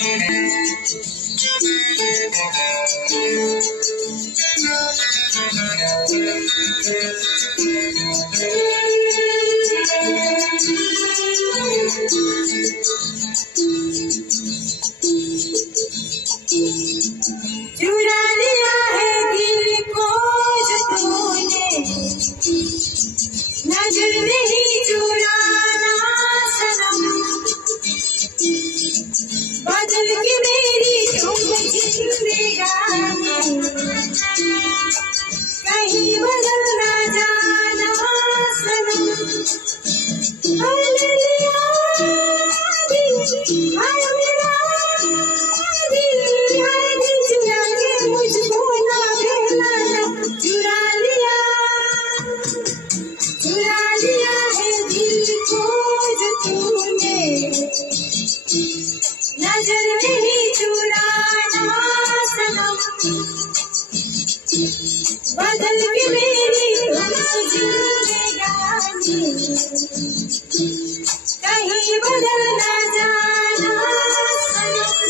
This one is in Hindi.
चुरा लिया है दिल को जो तूने, नजर नहीं चुराना सनम, बदल के मेरी तुम जिंदगानी, कहीं बदल ना जाना सनम। हर लिया दिल, हर मेरा दिल, हर दिल चुरा के मुझको ना भेजना, चुरा लिया है दिल को जो तूने, नजर नहीं चुराना सनम, बदल के मेरी जिंदगानी, कहीं बदल ना जाना सनम।